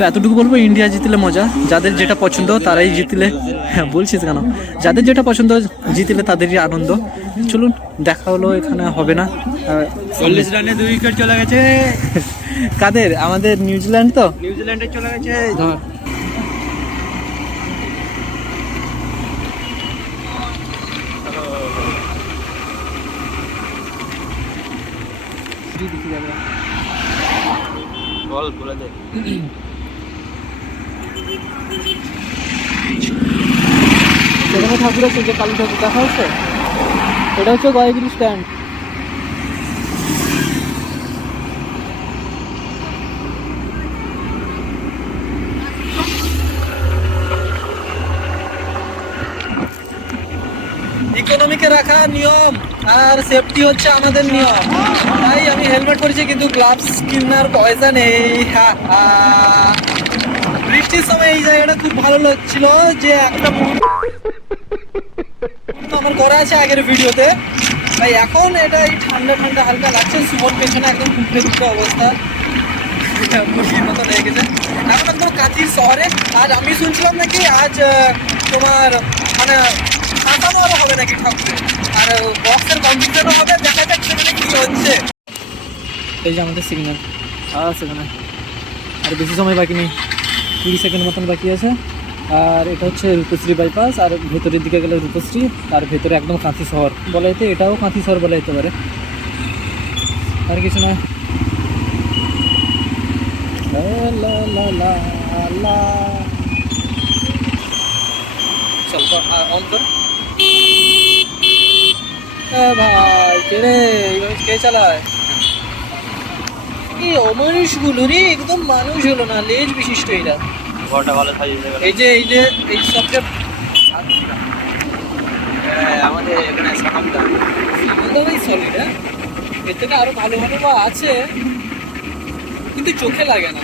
তো এতটুকু বলবো, ইন্ডিয়া জিতলে মজা, যাদের যেটা পছন্দ তারাই জিতলে, হ্যাঁ বলছিস কেন, যাদের যেটা পছন্দ জিতলে তাদেরই আনন্দ। চলুন, দেখা হলো, এখানে হবে না। 40 রানে 2 উইকেট চলে গেছে। কাদের? আমাদের নিউজিল্যান্ড, তো নিউজিল্যান্ডে চলে গেছে। ধর বল বলে দে। সেখানে ঠাকুর আছে, যে কালী ঠাকুর দেখা হচ্ছে, এটা হচ্ছে গয়াগিরি স্ট্যান্ড। ইকোনমিকে রাখা নিয়ম আর সেফটি হচ্ছে আমাদের নিয়ম, তাই আমি হেলমেট পরেছি, কিন্তু গ্লাভস কেনার পয়সা নেই। বৃষ্টির সময় এই জায়গাটা খুব ভালো লাগছিল, যে একটা আমার করা আছে আগের ভিডিওতে, ভাই এখন এটা এই ঠান্ডা ঠান্ডা হালকা লাগছে। সুমন পেছনে একদম ফুটে ফুটে অবস্থা, মুরগির মতো লেগে গেছে। এখন একদম কাঁথির শহরে। আজ আমি শুনছিলাম নাকি আজ তোমার মানে ফাঁসানো আরো হবে নাকি ঠাকুরে, আর বক্সের কম্পিটিশনও হবে, দেখা যাক সেখানে কি হচ্ছে। এই যে আমাদের সিগন্যাল সেখানে আর বেশি সময় বাকি নেই, 20 সেকেন্ড মতন বাকি আছে। আর এটা হচ্ছে রূপশ্রী বাইপাস, আর ভেতরের দিকে গেলে রূপশ্রী, আর ভেতরে একদম কাঁথি শহর বলা যেতে, এটাও কাঁথি শহর বলা যেতে পারে, আর কিছু না। চল অন কর ভাই, কে রে কে চালায়? এই অমানুষগুলো রে, একদম মানুষ হলো না, লেজ বিশিষ্ট এরা। ঘরটা ভালো সাজিয়েছে। এই যে এই সবচেয়ে আমাদের এখানে সামদা ভাই সলিড, হ্যাঁ এর থেকে আরো ভালো ভালো বা আছে, কিন্তু চোখে লাগে না।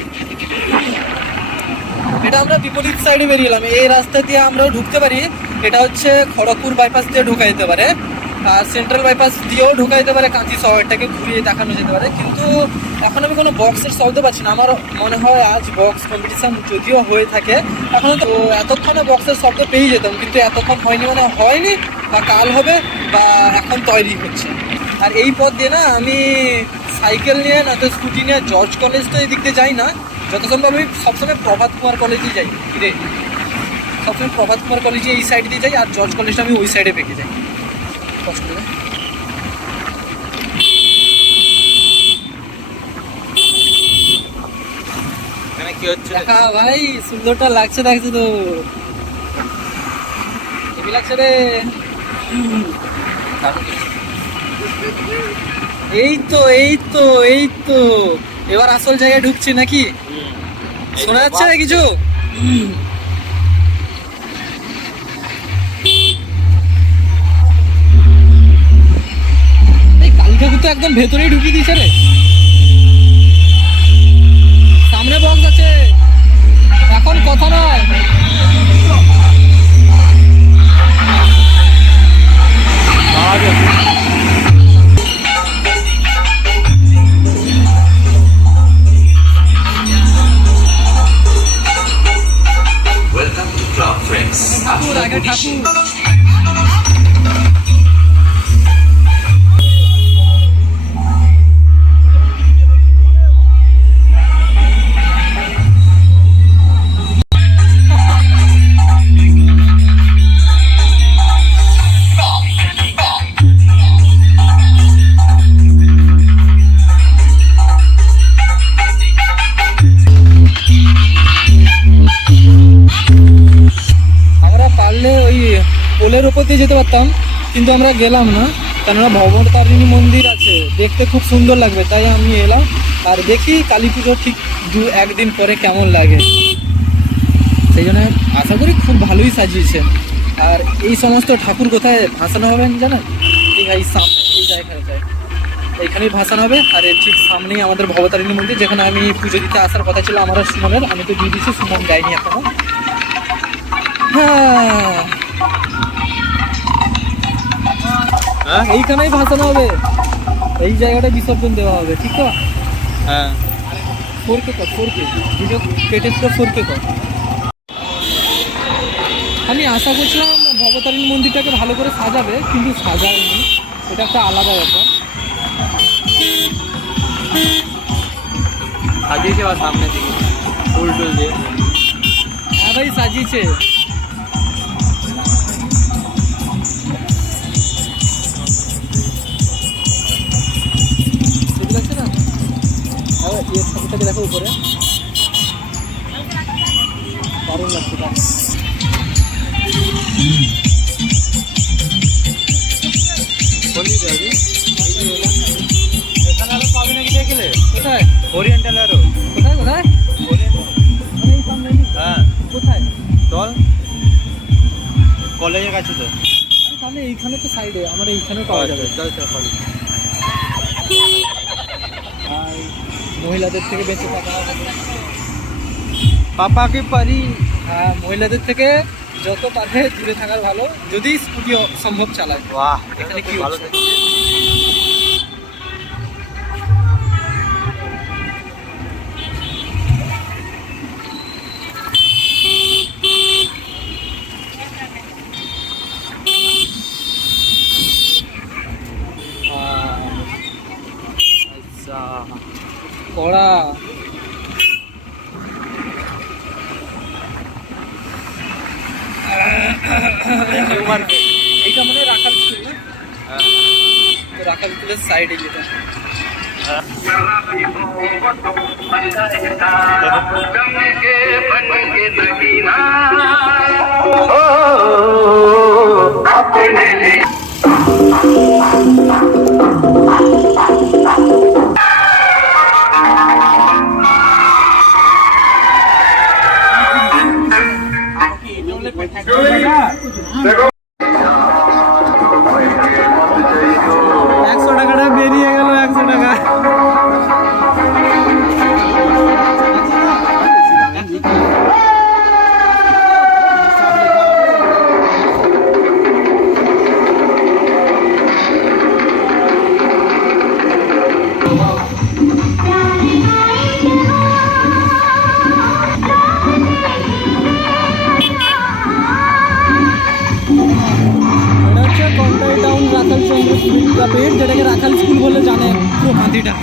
এটা আমরা বিপরীত সাইডে বেরিয়ে এলাম, এই রাস্তা দিয়ে আমরাও ঢুকতে পারি। এটা হচ্ছে খড়গপুর বাইপাস দিয়ে ঢোকা যেতে পারে, আর সেন্ট্রাল বাইপাস দিয়েও ঢোকা যেতে পারে, কাঁথি শহরটাকে ঘুরিয়ে দেখানো যেতে পারে। কিন্তু এখন আমি কোনো বক্সের শব্দ পাচ্ছি না। আমার মনে হয় আজ বক্স কম্পিটিশান যদিও হয়ে থাকে, এখন তো এতক্ষণে বক্সের শব্দ পেয়ে যেতাম, কিন্তু এতক্ষণ হয়নি, মানে হয়নি, বা কাল হবে, বা এখন তৈরি হচ্ছে। আর এই পথ দিয়ে না আমি সাইকেল নিয়ে না তো স্কুটি নিয়ে জর্জ কলেজ তো এই দিক দিয়ে যাই না, যত সম্ভব আমি সবসময় প্রভাত কুমার কলেজেই যাই রে, সবসময় প্রভাত কুমার কলেজে এই সাইড দিয়ে যাই, আর জর্জ কলেজটা আমি ওই সাইডে পেকে যাই। কষ্ট করে এখানে কি হচ্ছে? দেখা ভাই, সুন্দরটা লাগছে, দেখছে তো হেভি লাগছে রে। এই তো এই তো এই তো এবার আসল জায়গায় ঢুকছি নাকি? শোনা যাচ্ছে না কিছু? এই কালী ঠাকুর তো একদম ভেতরেই ঢুকিয়ে দিয়েছে রে, সামনে বক্স আছে, এখন কথা নয়। Welcome to Club Friends. ঠাকুর আগে ঠাকুর। পোলের উপর দিয়ে যেতে পারতাম, কিন্তু আমরা গেলাম না, কেননা ভবতারিণী মন্দির আছে, দেখতে খুব সুন্দর লাগবে, তাই আমি এলাম। আর দেখি কালী পুজো ঠিক 2-1 দিন পরে কেমন লাগে, সেই জন্য আশা করি খুব ভালোই সাজিয়েছে। আর এই সমস্ত ঠাকুর কোথায় ভাসানো হবে জানেন? এই সামনে এই জায়গায় এইখানেই ভাসানো হবে, আর এর ঠিক সামনেই আমাদের ভবতারিণী মন্দির, যেখানে আমি পুজো দিতে আসার কথা ছিল আমার আর সুমনের। আমি তো দিয়ে দিচ্ছি, সুমন যায়নি এখনো। হ্যাঁ এইখানেই ভাসানো হবে, এই জায়গাটা বিসর্জন দেওয়া হবে, ঠিক তো? হ্যাঁ 4K কর 4K ভিডিও কেটে পুরো 4K কর। আমি আশা করছিলাম ভবতারিণী মন্দিরটাকে ভালো করে সাজাবে, কিন্তু সাজায়নি, এটা একটা আলাদা ব্যাপার। সাজিয়েছে বা সামনে দিকে ফুল টুল দিয়ে। হ্যাঁ ভাই সাজিয়েছে। ঠিক লাগছে না? হ্যাঁ এই ঠাকুরটাকে দেখো উপরে, দারুণ লাগছে। এখানে আরো পাবে নাকি দেখলে? কোথায় ওরিয়েন্টাল আরো। কোথায় কোথায়? এই সামনে নেই? হ্যাঁ কোথায়? চল, কলেজের কাছে তো। তাহলে এইখানে তো সাইডে, আমার এইখানে পাওয়া যাবে। চল চল কলেজ। আর মহিলাদের থেকে বেঁচে থাকা, পাপাকে পারি। হ্যাঁ মহিলাদের থেকে যত পারে দূরে থাকার ভালো, যদি স্কুটি সম্ভব চালায়। বাহ, এখানে কি ভালো হচ্ছে? থাকে। আচ্ছা কড়া নিউ মার্কেট। এইটা মানে রাখাল স্কুল না? হ্যাঁ তো রাখাল স্কুলের সাইডে যেটা। বেরিয়ে গেল 100 টাকা। এটা হচ্ছে কন্টাই টাউন রাখাল চন্দ্র বিদ্যাপীঠ, যেটাকে রাখাল স্কুল বলে জানে পুরো মাটিটা।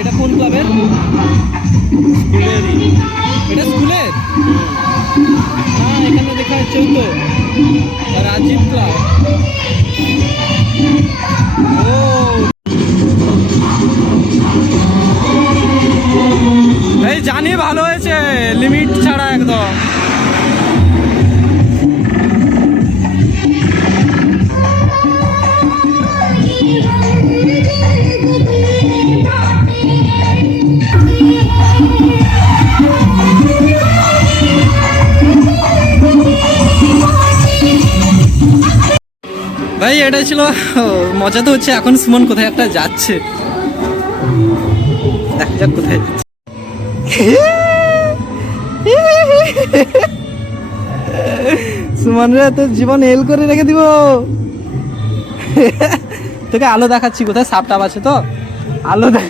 এটা কোন ক্লাবের? স্কুলেরই। এটা স্কুলের না, এখানে লেখা হচ্ছে তো রাজীব ক্লাব। ও এই জানি, ভালো হয়েছে, লিমিট ছাড়া একদম। ভাই এটা ছিল মজা তো হচ্ছে। এখন সুমন কোথায় একটা যাচ্ছে, দেখা যাক কোথায় যাচ্ছে। সুমন রে, তোর জীবন এল করে রেখে দিব। তোকে আলো দেখাচ্ছি, কোথায় সাপ টাপ আছে তো আলো দেখ।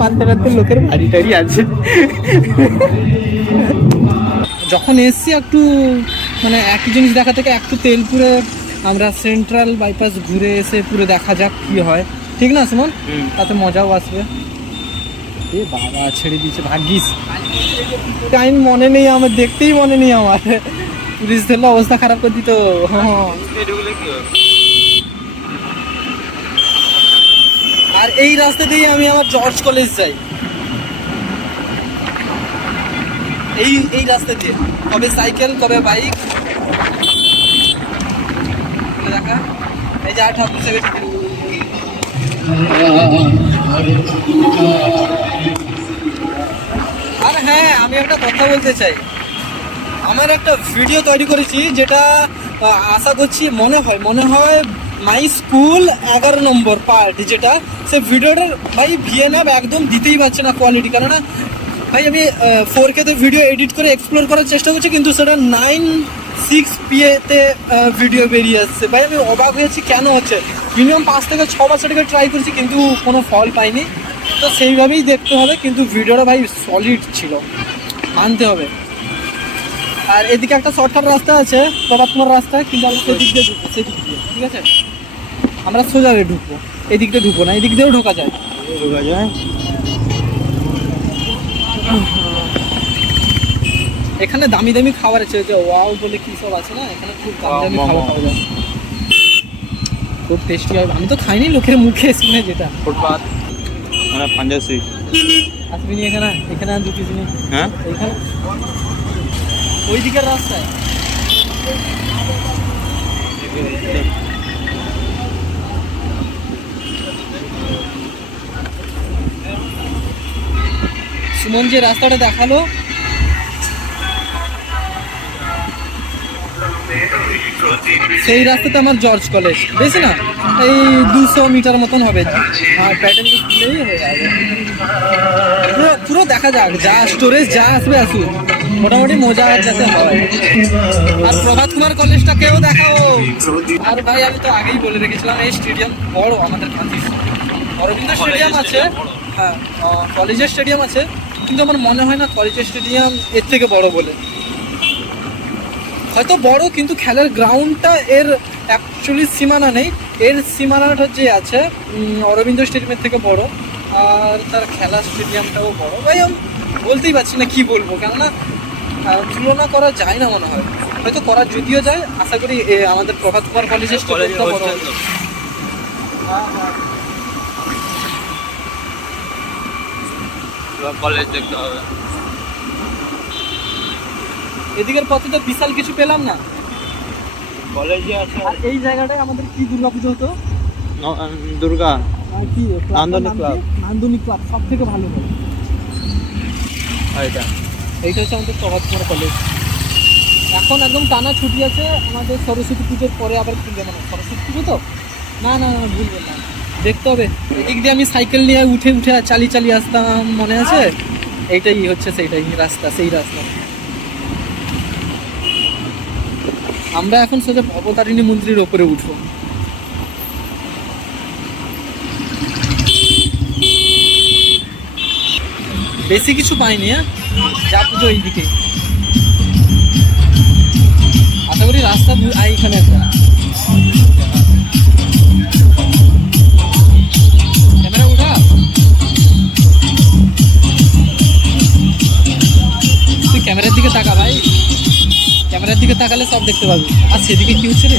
পাঁচতে পাঁচতে লোকের বাড়ি টাড়ি আছে। যখন এসছি একটু মানে একই জিনিস দেখা থেকে একটু তেলপুরে আমরা সেন্ট্রাল বাইপাস ঘুরে এসে পুরো দেখা যাক কি হয়, ঠিক না সুমন? তাতে মজাও আসবে। এ বাবা ছেড়ে দিয়েছে, ভাগ্যিস। টাইম মনে নেই আমার, দেখতেই মনে নেই আমার। পুলিশ ধরলে অবস্থা খারাপ করে দিত। ঢুকলে কি হবে? আর এই রাস্তা দিয়ে আমি আমার জর্জ কলেজ যাই, এই রাস্তা দিয়ে। কবে সাইকেল, কবে বাইক। দেখা এই যে ঠাকুর সাহেব। আর হ্যাঁ, আমি একটা কথা বলতে চাই। আমার একটা ভিডিও তৈরি করেছি, যেটা আশা করছি মনে হয় মাই স্কুল 11 নম্বর পার্ট, যেটা সে ভিডিওটার ভাই ভিএনএফ একদম দিতেই পারছে না কোয়ালিটি। কেননা ভাই আমি 4K তে ভিডিও এডিট করে এক্সপ্লোর করার চেষ্টা করছি, কিন্তু সেটা 9 6PA তে ভিডিও বেরিয়ে আসছে। ভাই আমি অবাক হয়েছি কেন হচ্ছে। মিনিমাম 5 থেকে 6 বছর থেকে ট্রাই করছি কিন্তু কোনো ফল পাইনি। তো সেইভাবেই দেখতে হবে, কিন্তু ভিডিওটা ভাই সলিড ছিল, মানতে হবে। আর এদিকে একটা শর্টকাট রাস্তা আছে, প্রভাত কুমার রাস্তা, কিন্তু আমরা সেদিক দিয়ে ঢুকবো, সেদিক দিয়ে, ঠিক আছে? আমরা সোজা হয়ে ঢুকবো, এদিক দিয়ে ঢুকবো না, এদিক দিয়েও ঢোকা যায়। ঢোকা যায়। এখানে দামি দামি খাবার আছে, যে ওয়াও বলে কি সব আছে না, এখানে খুব দামি দামি খাবার খাওয়া যায়, খুব টেস্টি হয়। আমি তো খাইনি, লোকের মুখে শুনে যেটা। ফুটপাত মানে পাঞ্জাসি। আসবি নি এখানে, এখানে আর দুটি জিনিস হ্যাঁ এইখানে ওই দিকের রাস্তায়। সুমন যে রাস্তাটা দেখালো, সেই রাস্তাতে আমার জর্জ কলেজ, বেশি না, এই 200 মিটার মতন হবে। আর প্যাটার্ন দিলেই হয়ে যাবে। পুরো দেখা যাক, যা স্টোরেজ যা আসবে আসুক, মোটামুটি মজা যাতে হয়। আর প্রভাত কুমার কলেজটাকেও দেখাও। আর ভাই আমি তো আগেই বলে রেখেছিলাম, এই স্টেডিয়াম বড় আমাদের কাছে। অরবিন্দ স্টেডিয়াম আছে, হ্যাঁ কলেজের স্টেডিয়াম আছে, কিন্তু আমার মনে হয় না কলেজের স্টেডিয়াম এর থেকে বড় বলে। হয়তো বড়, কিন্তু খেলার গ্রাউন্ডটা এর অ্যাকচুয়ালি সীমানা নেই, এর সীমানাটা যে আছে অরবিন্দ স্টেডিয়ামের থেকে বড়। আর তার খেলার স্টেডিয়ামটাও বড়। ভাই আমি বলতেই পারছি না কি বলবো, কেননা তুলনা করা যায় না মনে হয়। হয়তো করা যদিও যায়, আশা করি আমাদের প্রভাত কুমার কলেজের স্টেডিয়ামটা বড় হবে। হ্যাঁ হ্যাঁ, কলেজ দেখতে হবে। এদিকের পথে তো বিশাল কিছু পেলাম না। কলেজে আছে। আর এই জায়গাটায় আমাদের কি দুর্গাপুজো হতো, দুর্গা কি নান্দনিক ক্লাব। নান্দনিক ক্লাব সব থেকে ভালো হয়। এটা এইটা হচ্ছে আমাদের প্রভাত কুমার কলেজ। এখন একদম টানা ছুটি আছে, আমাদের সরস্বতী পুজোর পরে আবার খুলবে। মানে সরস্বতী পুজো তো, না না না ভুলবেন না, দেখতে হবে। এদিক দিয়ে আমি সাইকেল নিয়ে উঠে উঠে চালিয়ে চালিয়ে আসতাম, মনে আছে? এইটাই হচ্ছে সেইটাই রাস্তা, সেই রাস্তা। আমরা এখন সোজা ভবতারিণী মন্দিরের ওপরে উঠবো। বেশি কিছু পাইনি, হ্যাঁ যা পুজো এইদিকে। আশা করি রাস্তা এইখানে একটা ক্যামেরা উঠা। তুই ক্যামেরার দিকে তাকা ভাই, ক্যামেরার দিকে তাকালে সব দেখতে পাবি। আর সেদিকে কি হচ্ছে রে?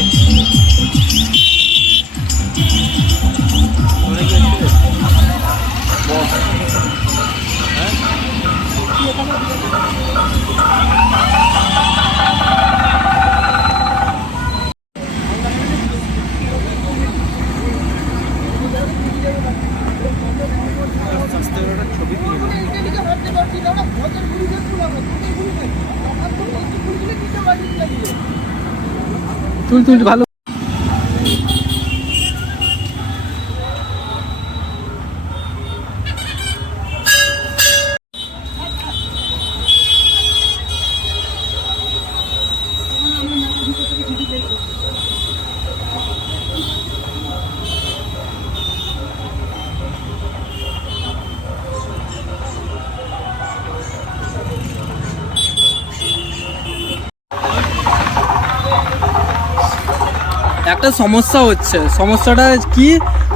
তুল তুল ভালো। একটা সমস্যা হচ্ছে, সমস্যাটা কি,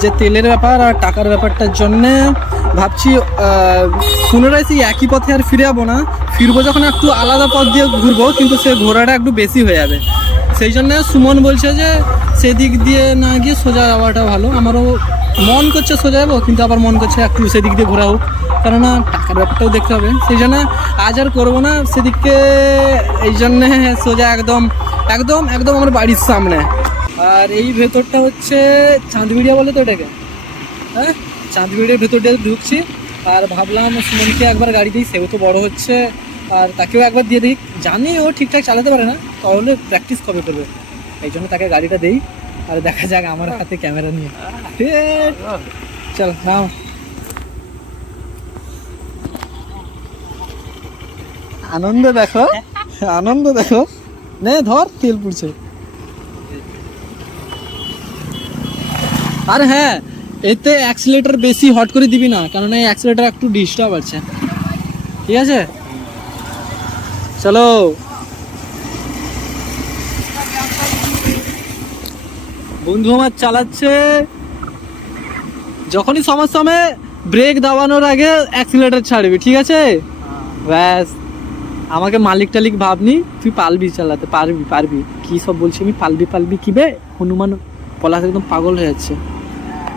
যে তেলের ব্যাপার আর টাকার ব্যাপারটার জন্যে ভাবছি পুনরায় সেই একই পথে আর ফিরে যাবো না, ফিরবো যখন একটু আলাদা পথ দিয়ে ঘুরবো, কিন্তু সে ঘোরাটা একটু বেশি হয়ে যাবে। সেই জন্য সুমন বলছে যে সেদিক দিয়ে না গিয়ে সোজা যাওয়াটা ভালো। আমারও মন করছে সোজা যাবো, কিন্তু আবার মন করছে একটু সেদিক দিয়ে ঘোরা হোক, কেননা টাকার ব্যাপারটাও দেখতে হবে। সেই জন্য আজ আর করবো না সেদিককে, এই জন্যে সোজা একদম একদম একদম আমার বাড়ির সামনে। আর এই ভেতরটা হচ্ছে চাঁদবিড়িয়া বলে তো এটাকে, হ্যাঁ চাঁদবিড়িয়ার ভেতর দিয়ে ঢুকছি। আর ভাবলাম সুমনকে একবার গাড়ি দিই, সেও তো বড় হচ্ছে, আর তাকেও একবার দিয়ে দিই। জানি ও ঠিকঠাক চালাতে পারে না, তাহলে প্র্যাকটিস কবে করবে, এই জন্য তাকে গাড়িটা দেই। আর দেখা যাক আমার হাতে ক্যামেরা নিয়ে। চল নাও। আনন্দ দেখো, আনন্দ দেখো। নে ধর, তেল পুড়ছে। আর হ্যাঁ, এতে অ্যাক্সিলেটর বেশি হট করে দিবি না, কারণ এই অ্যাক্সিলেটর একটু ডিস্টার্ব আছে, ঠিক আছে? চলো। বন্ধু আমার চালাচ্ছে, যখনই সমস্যা হবে ব্রেক দাবানোর আগে অ্যাক্সিলেটর ছাড়বি, ঠিক আছে? ব্যাস, আমাকে মালিক টালিক ভাবনি, তুই পারবি চালাতে, পারবি। কি সব বলছি আমি, পারবি কি বে, হনুমান পলাশ একদম পাগল হয়ে যাচ্ছে।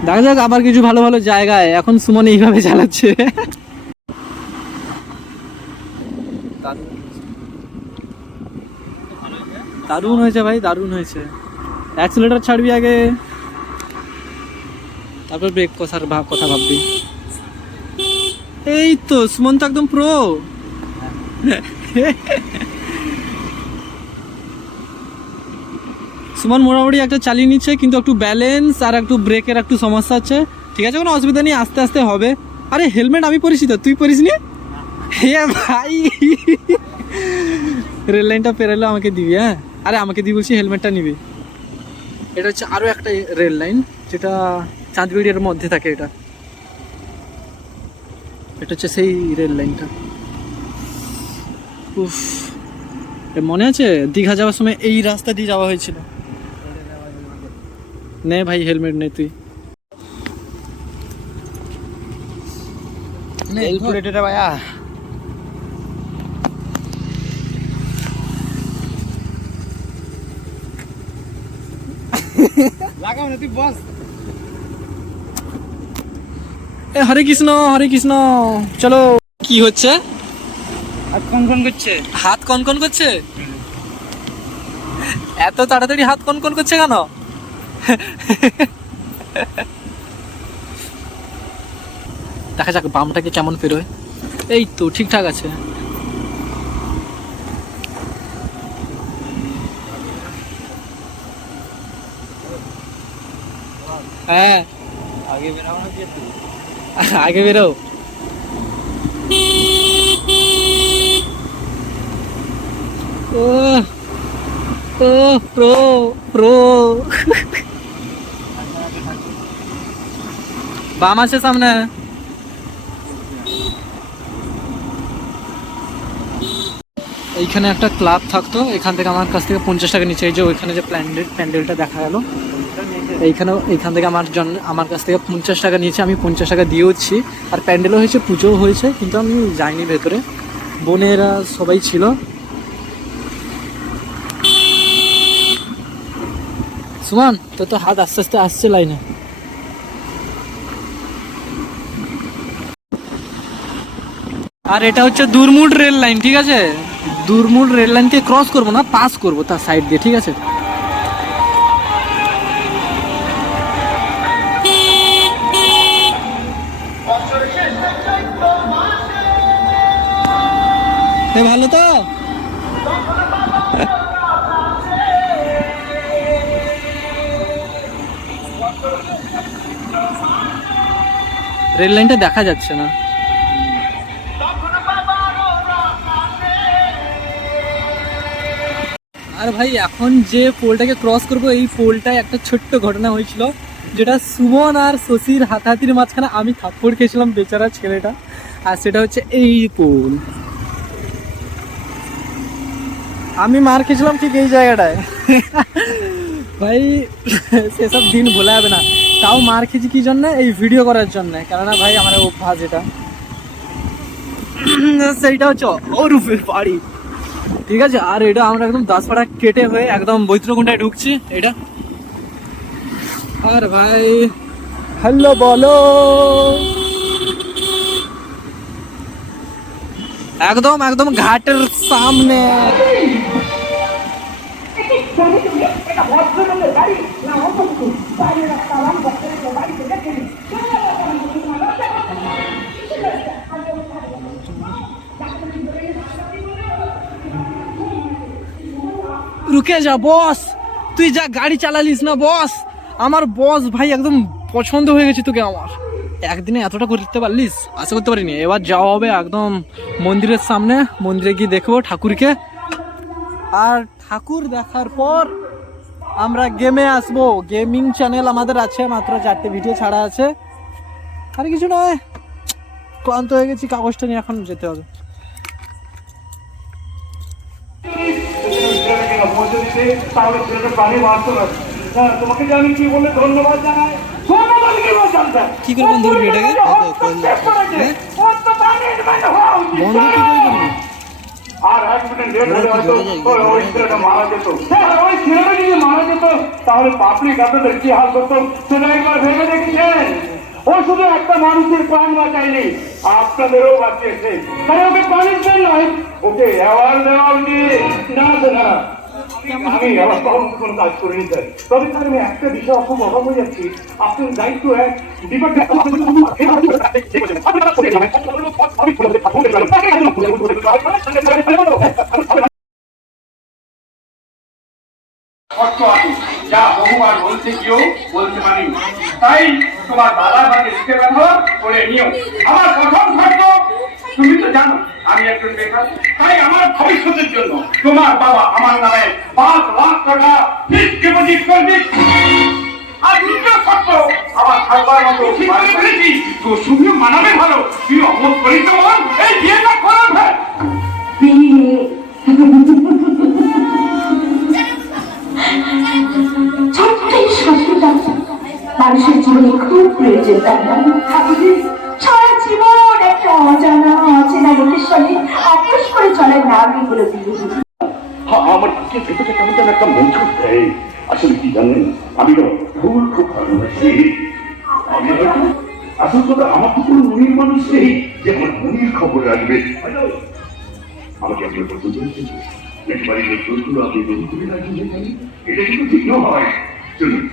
দেখা যাক আবার কিছু ভালো ভালো জায়গায়, এখন সুমন এইভাবে চালাচ্ছে। দারুণ হয়েছে ভাই, দারুণ হয়েছে। অ্যাক্সিলেটর ছাড়বি আগে, তারপর ব্রেক কষার কথা ভাববি। এই তো সুমন তো একদম প্রো। সুমন মোটামুটি একটা চালিয়ে নিচ্ছে, কিন্তু একটু ব্যালেন্স আর একটু ব্রেকের একটু সমস্যা আছে। ঠিক আছে, কোনো অসুবিধা নেই, আস্তে আস্তে হবে। আরে হেলমেট আমি পরিছি তো, তুই পরিস নি? হে ভাই, রেল লাইনটা পেরালো আমাকে দিবি, হ্যাঁ? আরে আমাকে দিবি বলছি, হেলমেটটা নিবি। এটা হচ্ছে আরও একটা রেল লাইন, যেটা চাঁদবিড়ির মধ্যে থাকে। এটা হচ্ছে সেই রেল লাইনটা। উফ, মনে আছে দীঘা যাওয়ার সময় এই রাস্তা দিয়ে যাওয়া হয়েছিল? নে ভাই, হেলমেট নে তুই। ভাইয়া লাগাও না, তুই বস। এ হরে কৃষ্ণ, হরে কৃষ্ণ। চলো। কি হচ্ছে? হাত কনকন করছে। হাত কনকন করছে? এত তাড়াতাড়ি হাত কনকন করছে কেন? দেখা যাক বামটাকে কেমন পেরোয়। এই তো ঠিকঠাক আছে। হ্যাঁ, আগে বেরাও না, দিয়ে তুই আগে বেরো। ও ও প্রো প্রো। বাম আছে সামনে। এইখানে একটা ক্লাব থাকতো, এখান থেকে আমার কাছ থেকে 50 টাকা নিচে। এই যে ওইখানে যে প্যান্ডেলটা দেখা গেল, এইখান থেকে আমার কাছ থেকে 50 টাকা নিয়েছে। আমি 50 টাকা দিয়েওছি, আর প্যান্ডেলও হয়েছে, পুজোও হয়েছে, কিন্তু আমি যাইনি ভেতরে। বোনেরা সবাই ছিল। সুমান তো হাত আস্তে আস্তে আসছে লাইনে। আর এটা হচ্ছে দুরমুড রেল লাইন, ঠিক আছে? দুরমুড রেল লাইনকে ক্রস করবো না, পাস করবো তার সাইড দিয়ে, ঠিক আছে? ভালো তো? রেল লাইনটা দেখা যাচ্ছে না। আর ভাই এখন যে পোলটাকে ক্রস করবো, এই পোলটায় একটা ছোট্ট ঘটনা হয়েছিল, যেটা সুমন আর শশীর হাতাহাতির মাঝখানে আমি থাপ্পড় খেয়েছিলাম, বেচারা ছেলেটা। আর সেটা হচ্ছে এই পোল, আমি মার খেয়েছিলাম ঠিক এই জায়গাটায়। ভাই সেসব দিন ভোলা যাবে না। তাও মার খেয়েছি কি জন্য? এই ভিডিও করার জন্য, কেননা ভাই আমার অভ্যাস এটা। সেইটা হচ্ছে অরূপের বাড়ি, ঠিক আছে? আর এটা আমরা একদম দাসপাড়া কেটে হয়ে একদম বৈত্রকুণ্ডায় ঢুকছি এটা। আর ভাই হ্যালো বলো, একদম একদম ঘাটের সামনে। রুকে যা বস, তুই যা গাড়ি চালালিস না বস, আমার বস ভাই একদম পছন্দ হয়ে গেছে তোকে আমার। একদিনে এতটা করতে পারলিস, আশা করতে পারিনি। এবার যাওয়া হবে একদম মন্দিরের সামনে, মন্দিরে গিয়ে দেখবো ঠাকুরকে। আর ঠাকুর দেখার পর আমরা গেমে আসবো। গেমিং চ্যানেল আমাদের আছে, মাত্র 4টে ভিডিও ছাড়া আছে, আর কিছু নয়। ক্লান্ত হয়ে গেছি, কাগজটা নিয়ে এখন যেতে হবে। তাহলে ছেলেটা প্রাণী বাঁচত না। তোমাকে যে আমি কি বলে ধন্যবাদ জানাই, ধন্যবাদ কি বলছেন কি করে বন্ধ করবি এটাকে? বন্ধ কি করে করবি? আর 1 মিনিট লেট হলে হয়তো ওই ছেলেটা মারা যেত। ওই ছেলেটা যদি মারা যেত তাহলে পাবলিক আপনাদের কি হাল করতো সেটা একবার ভেবে দেখেছেন? ও শুধু একটা মানুষের প্রাণ বাঁচায়নি, আপনাদেরও বাঁচিয়েছে। তাই ওকে পানিশমেন্ট নয়, ওকে অ্যাওয়ার্ড দেওয়া উচিত। না না, আমি আবার কখনো কোনো কাজ করিনি স্যার। তবে স্যার আমি একটা বিষয় খুব অবাক হয়ে যাচ্ছি, আপনার দায়িত্ব এক যা বহুবার বলতে গিয়েও বলতে পারি। তাই তোমার দাদা ভাগে লিখে রাখো, করে নিও। আমার প্রথম শর্ত, তুমি তো জানো আমি একজন বেকার, তাই আমার ভবিষ্যতের জন্য তোমার বাবা আমার নামে 5 লাখ টাকা ফিক্সড ডিপোজিট করবে। আর দ্বিতীয় শর্ত, আমার থাকবার মতো বাড়ি করেছি, তো তুমি মানাবে ভালো, তুই অমত করিস বল এই বিয়েটা করে ফেল। ছোট্ট এই শব্দটা মানুষের জীবনে খুব প্রয়োজন, তাই না? সারা জীবন একটা অজানা অচেনা লোকের সঙ্গে আপোষ করে চলার নামই হলো বিয়ে। আমার বুকের ভেতরে কেমন যেন একটা মজুর দেয়। আসলে কি জানেন, আমি তো ফুল খুব ভালোবাসি। আমি আসল কথা, আমার তো কোনো মনির মানুষ নেই যে আমার মনির খবর রাখবে। আমাকে আপনার পছন্দ হয়েছে, একবারে ফুলগুলো আপনি তৈরি করে রাখবেন, এটা কিন্তু ঠিক নয়। চলুন,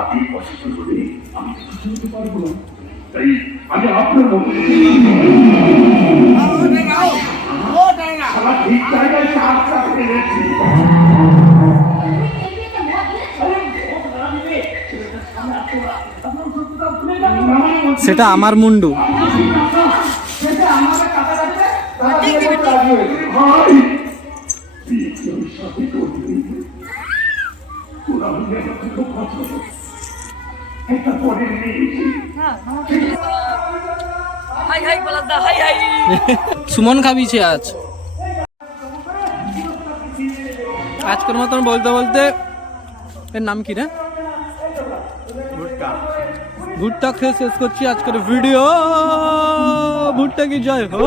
আপনি অসুস্থ হলে আমি সুস্থ হতে পারবো না, তাই আমি আপনার মতো ঠিক জায়গায় কাজটা ফেলেছি। সেটা আমার মুন্ডু। সুমন খাবিছে আজকের মতন বলতে বলতে, এর নাম কি রে? ভুট্টা খেয়ে শেষ করছি আজকের ভিডিও। ভুট্টা কি জয় হো।